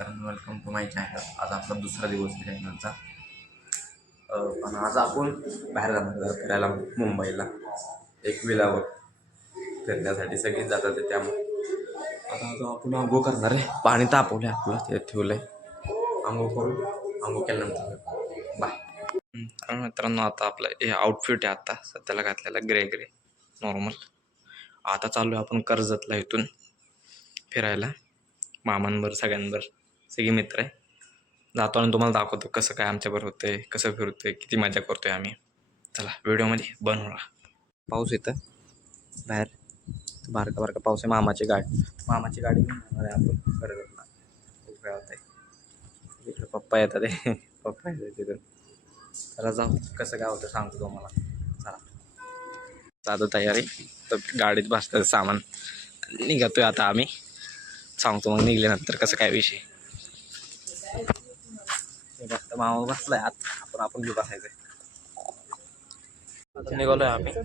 Welcome to my channel. आज आपला दुसरा दिवस आहे चॅनलचा. पण आज आपण बाहेर जाणार फिरायला मुंबईला एक विलावर फिरण्यासाठी सगळीच जातात ते. त्यामुळे आता आपण आंघोळ करणार आहे. पाणी तापवलं आपलं ते ठेवलं आहे. आंघोळ करून आंघोळ केल्यानंतर बाय. मित्रांनो आता आपलं हे आउटफिट आहे आता सध्याला घातलेला ग्रे नॉर्मल. आता चालू आहे आपण कर्जतला इथून फिरायला मामांवर सगळ्यांवर सगळे मित्र आहे. जातो आणि तुम्हाला दाखवतो कसं काय आमच्याबरोबर होतंय, कसं फिरतोय, किती मजा करतोय आम्ही. चला व्हिडिओमध्ये बनवला. पाऊस येतं बाहेर, बारका पाऊस आहे. मामाची गाडी घेऊन जाणार आहे आपण कर्जतला. खूप वेळ होत आहे. इकडे पप्पा येतात ते पप्पा येतात तिथून. चला जाऊ, कसं काय होतं सांगतो तुम्हाला. चला जातो तयारी. तर गाडीत बसतं सामान निघतोय आता आम्ही. सांगतो मग निघल्यानंतर कसं काय विषय. फक्त मामा बसलाय आत, आपण घेऊ बसायचंय. आता निघालोय आम्ही कसा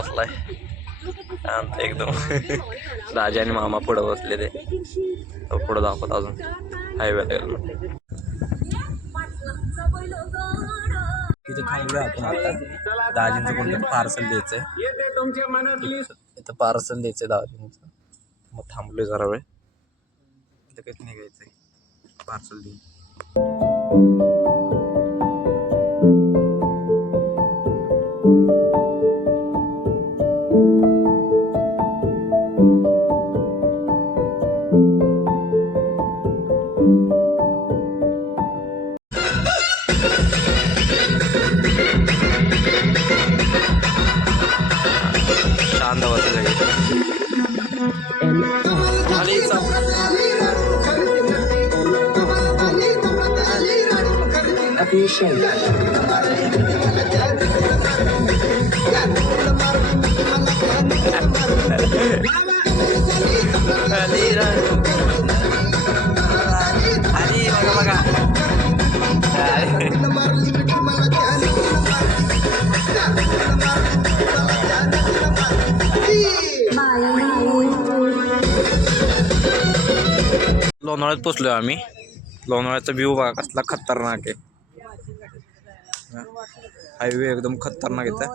बसलाय शांत एकदम. राजा आणि मामा पुढं बसले ते पुढं दाखवत अजून हायवेला गेलो. तिथे थांबलोय आपण आता. दाजींचं कोणतं पार्सल द्यायचंय इथं, पार्सल द्यायचंय दाजींचं. मग थांबलोय जरा वेळ. लगेच निघायचंय पार्सल देऊन. शांत बसले बघा लोणावळ्यात पोचलोय आम्ही. लोणावळ्याचा व्ह्यू बघा कसला खतरनाक आहे. हायवे एकदम खतरनाक येतं.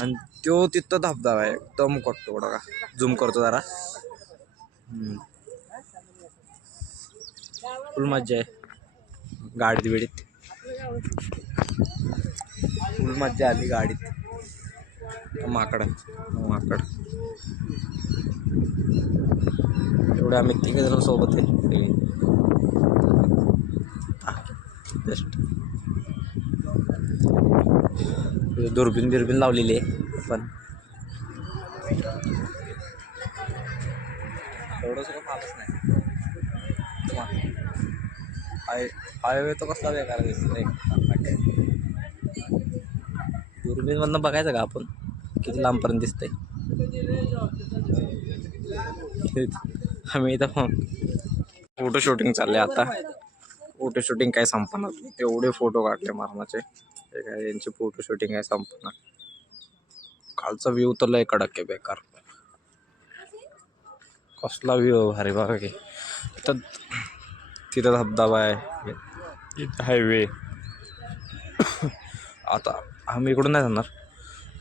आणि तो तिथं धबधबा आहे एकदम कटतो बघा. झूम करतो जरा. फुल मज्जा आहे गाडीत फुल मज्जा आली गाडीत. माकड एवढे आम्ही 3 जण सोबत आहे. बेस्ट दुर्बीन लावलेली आहे. पण एवढं सगळं मालच नाही. हायवे तो कसला बेकार दिसतोय. दुर्बीन मधनं बघायचं का आपण किती लांबपर्यंत दिसतंय. आम्ही इथं फोटो शूटिंग चाललंय आता. फोटो शूटिंग काय संपणार. एवढे फोटो काढले मारणाचे. काय यांची फोटो शूटिंग काय संपणार. कालचा व्ह्यू तर लय कडक आहे बेकार. कसला व्ह्यू भारी बघा की. तिथं धबधबा आहे, हायवे. आता आम्ही इकडून नाही जाणार.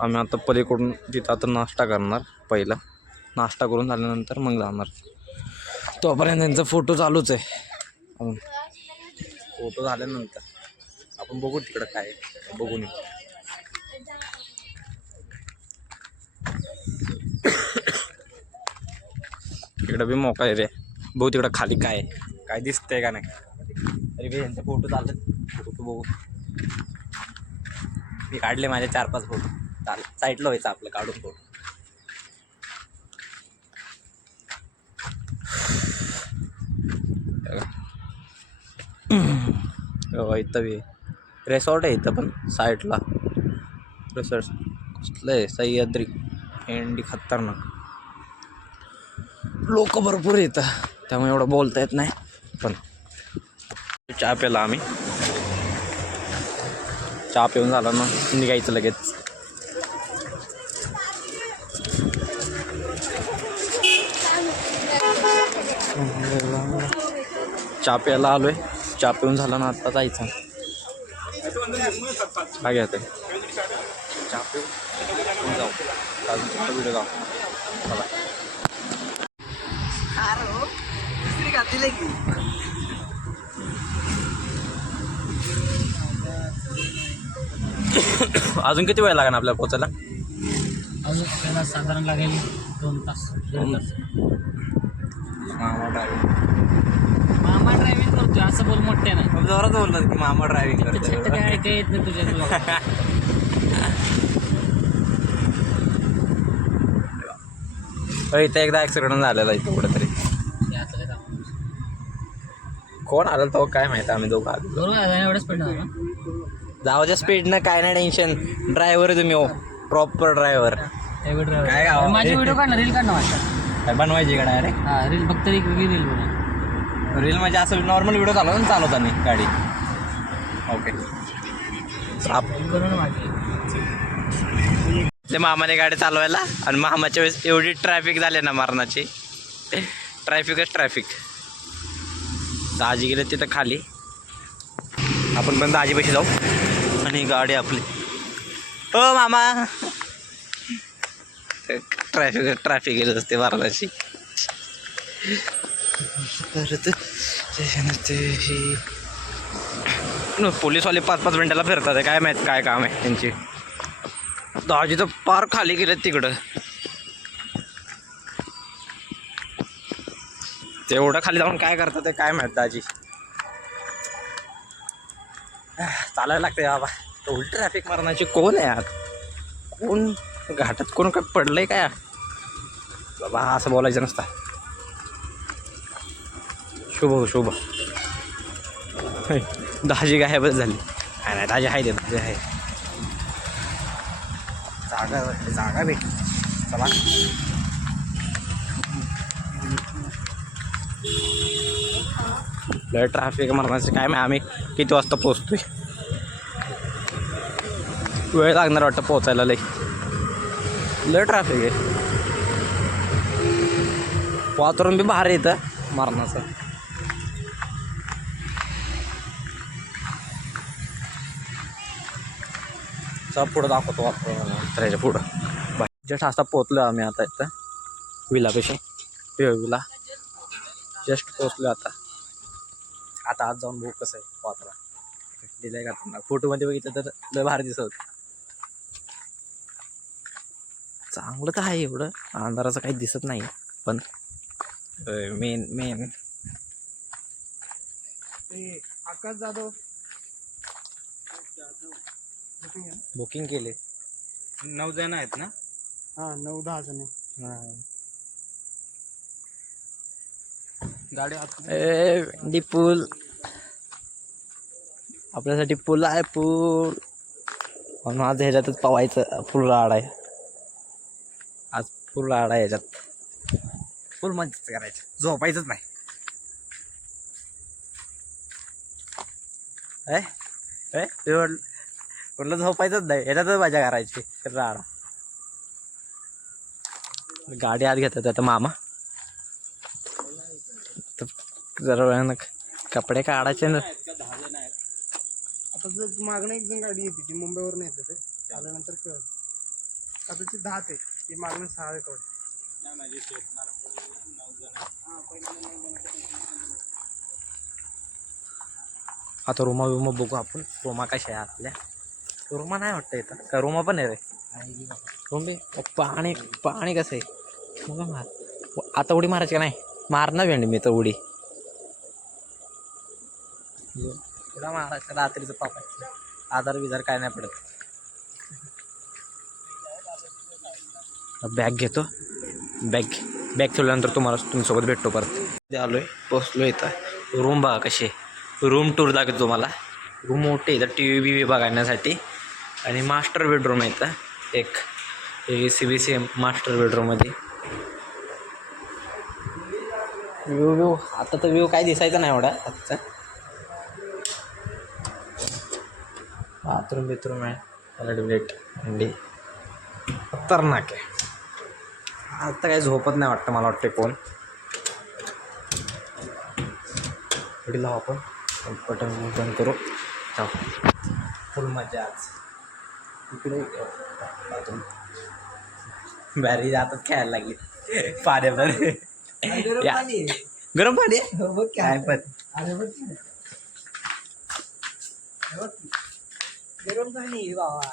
आम्ही आता पलीकडून तिथं आता नाश्ता करणार. पहिला नाश्ता करून झाल्यानंतर मग जाणार. तोपर्यंत त्यांचा फोटो चालूच आहे. फोटो झाल्यानंतर आपण बघू तिकडं काय बघून. तिकडं बी मोका आहे रे. बघू तिकडं खाली काय दिसतंय का नाही. तरी बी यांचे फोटो चालत. फोटो बघू. मी काढले माझे 4-5 फोटो. चालेल साईडला व्हायचं आपलं काढून फोटो. इथं बी रेसॉर्ट आहे इथं पण साईडला. रिसॉर्ट कसलं आहे सह्याद्री एंडी. खतरनाक लोक भरपूर येतं त्यामुळे एवढं बोलता येत नाही. पण चहा प्याला आम्ही. चहा पिऊन झाला ना निघायचं लगेच. चहा प्यायला आलोय. चहा पिऊन झाला ना आता जायचं. काय घ्यायचं चहा पिऊन जाऊ. अजून व्हिडिओ जाऊ. चला. अजून किती वेळ लागणार आपल्याला पोचायला? अजून त्याला साधारण लागेल 2 तास. मामा ड्रायव्हिंग करतोय असं बोल मोठ्या ना. जोरात बोललं की मामा ड्रायव्हिंग करतो. काय काय येत नाही तुझ्या इथं एकदा ॲक्सिडेंट झालेला इथं कुठेतरी. कोण आलं तो काय माहिती. आम्ही दोघं आलो. बरोबर एवढं स्पीड जाऊच्या स्पीडनं काय नाही टेन्शन. ड्रायव्हर तुम्ही हो, प्रॉपर ड्रायव्हर. काय माझी व्हिडिओ काढणार, रील काढणार वाटतं. काय बनवायची गाडी? अरे हा रील फक्त एक वेगळी रील बनव. रील म्हणजे असं नॉर्मल व्हिडिओ चालवताना गाडी. ओके. बनवून मागे ते मामाने गाडी चालवायला आणि मामाच्या वेळेस एवढी ट्रॅफिक झाली ना मारणाची. ट्रॅफिक. दाजी गेले तिथं खाली. आपण पण दाजी पैसे जाऊ आणि गाडी आपली. हो मामा. ट्रॅफिक गेलं असते मारणाची. पोलीसवाले 5-5 मिनिटाला फिरतात. काय माहित काय काम आहे त्यांची. दाजी तर पार खाली गेलेत तिकडं. तेवढं खाली जाऊन काय करतात ते काय माहित दाजी. चालायला लागते बाबा. एवढी ट्रॅफिक मारण्याची कोण आहे यार? कोण घाटात कोण काय पडलंय काय बाबा? असं बोलायचं नसतं. शुभ दाजी गायबच झाली. नाही दाजी आहे. दाजी आहे. जागा भेट. चला. लय ट्रॅफिक मारण्याचं काय आम्ही किती वाजता पोहोचतोय? वेळ लागणार वाटतं पोचायला. लय ट्रॅफिक आहे. वातावरण बी भारी येतं मारण्याचं. पुढं दाखवतो वातावरण पुढं. जस्ट असा पोचलो आम्ही आता इथं विलापेशी. विला जस्ट पोचलो आता आज जाऊन बघू कसं आहे वातावरण. दिलंय का फोटोमध्ये बघितलं तर लय भारी दिसत. चांगलं तर आहे. एवढं अंधाराचं काही दिसत नाही पण मेन आकाश जाधव बुकिंग केले. 9 जण आहेत ना? हा 9-10 जण. गाडी पूल आपल्यासाठी पूल आहे. पूल म्हणून आज ह्याच्यातच पवायचं. फुल राडा आहे आज. फुल राडा आहे ह्याच्यात. फुल मजाच करायचं. झोपायचंच नाही. म्हटलं झोपायचंच नाही. ह्याच्यातच मजा करायची. राडा. गाडी आत घेतात आता मामा. जरा वेळानं कपडे काढायचे ना. आता जर मागणं एक जण गाडी येते ती मुंबईवरून येते. ते आल्यानंतर कळत. आता ती 10 आहे. ती मागणं 6 आहे. आता रूमा बघू आपण. रूमा कशा आहे आपल्या? रूमा नाही वाटतं इथं. का रूमा पण आहे रे? रूम बी पाणी कसं आहे मग? आता उडी मारायची का नाही? मारणार भेंडी मी तर उडी. उड्या मारायचं रात्रीचं पापायचं. आधार काय नाही पडत. बॅग घेतो. बॅग ठेवल्यानंतर तुमच्यासोबत भेटतो परत. आलोय पोचलो इथं. रूम बघा कशी आहे. रूम टूर दाखवतो तुम्हाला. रूम मोठे इथं. TV बघण्यासाठी. आणि मास्टर बेडरूम आहे इथं. एक AC मास्टर बेडरूममध्ये. व्ह्यू आता तर व्ह्यू काय दिसायचा नाही एवढा आजचा. बाथरूम आहे. टॉयलेट अंडी खतरनाक आहे. आता काही झोपत नाही वाटतं मला. वाटते कोण थोडी लावू आपण बटन बंद करू. जाऊ फुल मजा आज इकडे. बॅरी जातात खेळायला लागली पाण्यामध्ये. गरम पाणी काय पण गरम पाणी बाबा.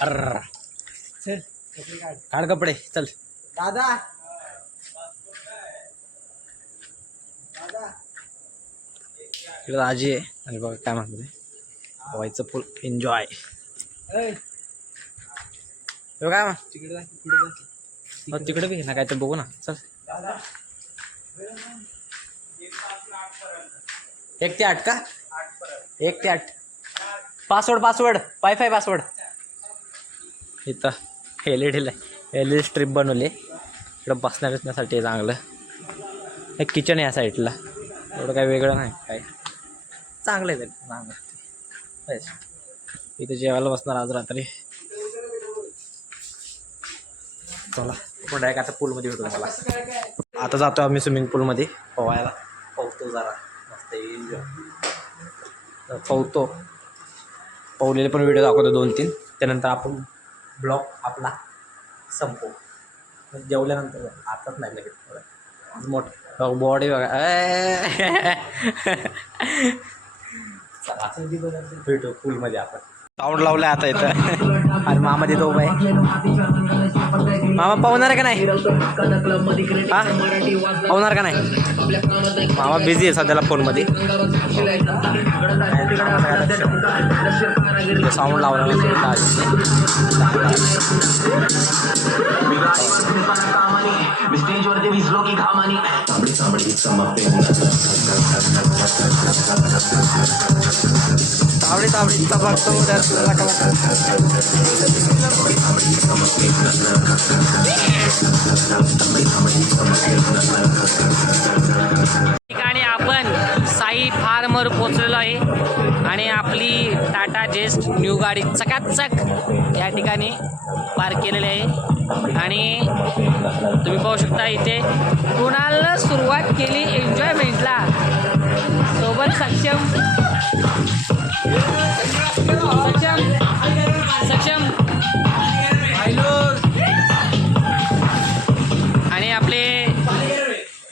अर्र चल कपडे काढ. काढ कपडे चल. दादा दादा इकडे राजी आहे आणि बघा काय म्हणते व्हायचं फुल एन्जॉय. ऐ काय मग तिकडे जा तिकडे जा. तिकडे बी ना काय तर बघू ना चल. दादा 1 ते 8 का 1 ते 8 पासवर्ड वायफाय पासवर्ड. इथं LED स्ट्रीप बनवली इकडं बसण्यासाठी चांगलं. हे किचन आहे या साईडला एवढं काय वेगळं नाही काय चांगलं आहे तरी चांगलं. बस इथे जेवायला बसणार आज रात्री. चला पुन्हा एक आता पूलमध्ये भेटू मला. आता जातो आम्ही स्विमिंग पूलमध्ये पोहायला. पोहतो जरा मस्त एन्जॉय पोहतो. पोहलेले पण व्हिडिओ दाखवतो 2-3. त्यानंतर आपण ब्लॉग आपला संपवू जेवल्यानंतर. आताच नाही लगेच आज मोठं बॉडी बघा. चला भेटू पूलमध्ये आपण. साऊंड लावलाय आता इथं आणि मामा तिथं उभा आहे. मामा पाहुणार आहे का नाही हा पाहुणार का नाही. मामा बिझी आहे सध्याला फोनमध्ये. साऊंड लावणार तावडी बघतो ठिकाणी आपण साई फार्मवर पोचलेलो आहे आणि आपली टाटा जेस्ट न्यू गाडी चकाचक या ठिकाणी पार्क केलेली आहे. आणि तुम्ही पाहू शकता इथे कुणाला सुरुवात केली एन्जॉयमेंटला सोबत सक्षम आणि आपले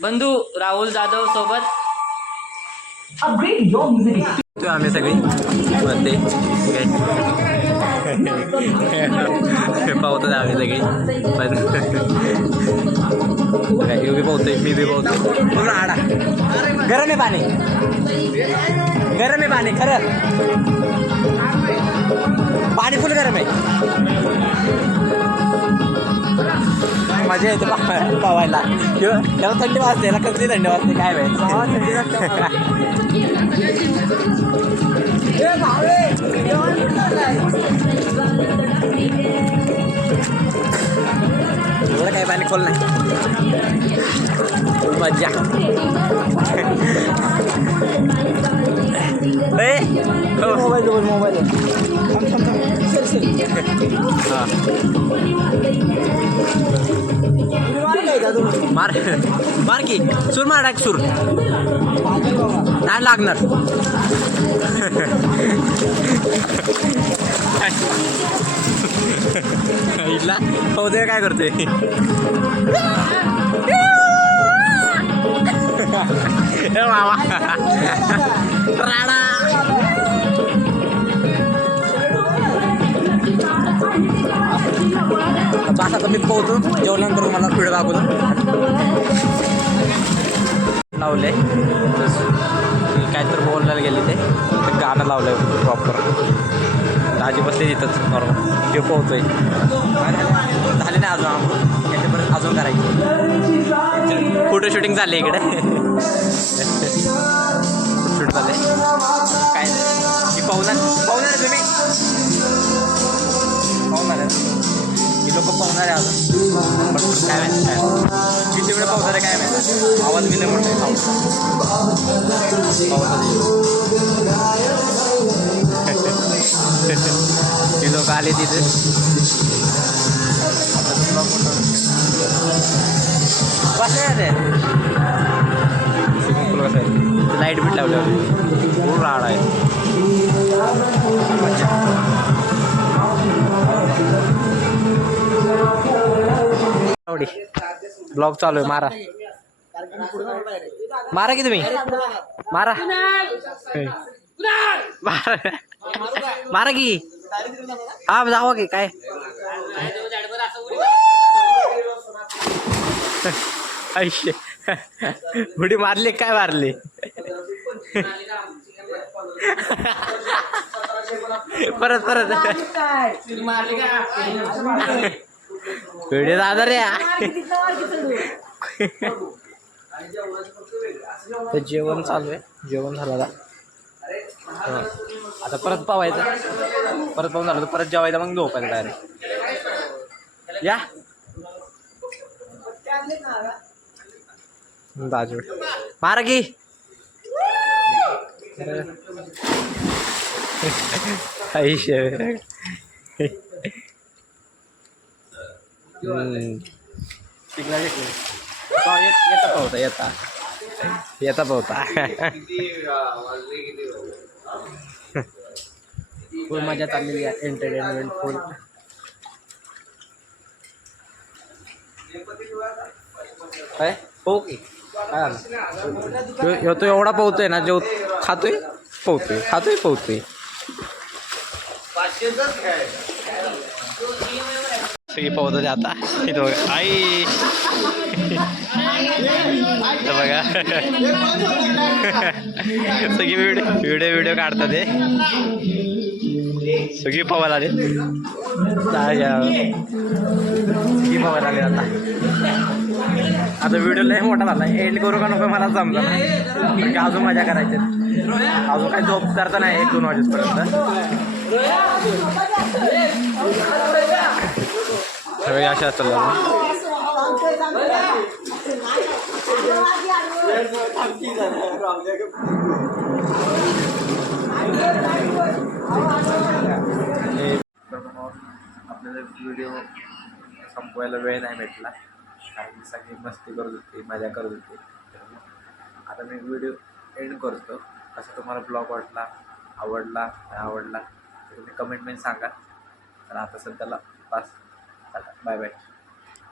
बंधू राहुल जाधव सोबत आम्ही सगळी म्हणते पाहतो आम्ही सगळी पण मी बी पाहतोय मी बी पाहतो. पूर्ण आडा गरम आहे पाणी खरं पाणी फुल गरम आहे. मजा येते पावायला. तेव्हा थंडी वाजते ना कसली थंडी वाजते काय माहिती. एवढं काय पाणी खोल नाही मजा. मोबाईल मार की सूर मार टाक सूर नाही लागणार. इथला पाहते काय करतोय बाबा राडा. बस आता मी पोहतो जेवल्यानंतर मला व्हिडिओ दाखवतो. लावले काय तर बोलायला गेले ते गाणं लावलंय प्रॉपर. दाजी बसले तिथंच नॉर्मल ते पोहतोय. झाले नाही अजून त्याच्यापर्यंत अजून करायची फोटो शूटिंग झाले इकडे. शूट झाले काय की पाहुणार तुम्ही पाहुणार ही लोक पाहुणार आहे अजून पण काय माहिती काय किती वेळ पाहुणार आहे काय माहिती. आवाज बी नाही म्हणतोय ती लोक आले तिथे बसले लाईट बीट लावली होती फुल राड आहे. ब्लॉग चालू आहे. मारा मारा की तुम्ही मारा मारा मारा की हा जावा की काय ऐशे उडी मारली काय मारली परत परत व्हिडिओ दादा रे. जेवण चालू आहे. जेवण झालं आता परत पावायचं. परत पाहून झालं तर परत जेवायचं मग झोपायचं डायरेक्ट. या बाजू मारा की ऐशे शिकला येता पाहता येता पाहता फुल मजा चाललेली आहे. एंटरटेनमेंट फुल. काय पाहू की काय झालं तो एवढा पोहतोय ना जेव खातोय पोहतोय खातोय पोहतोय. सगळी पोहत होते आता इथं बघा आई बघा सगळी व्हिडिओ काढतात ते सगळी पोहायला आले. सगळी पोहायला आले आता व्हिडिओ लय मोठा झाला. एंड करू का नको मला जमलं नाही. अजून मजा करायची अजून काही झोप करता नाही 1-2 वाजेपर्यंत. सगळे अशा असतात आपल्याला व्हिडिओ संपवायला वेळ नाही भेटला कारण सगळी मस्ती करत होती मजा करत होती. आता मी व्हिडिओ एंड करतो. कसं तुम्हाला ब्लॉग वाटला आवडला तर तुम्ही कमेंटमध्ये सांगा. तर आता सध्याला बस बाय बाय.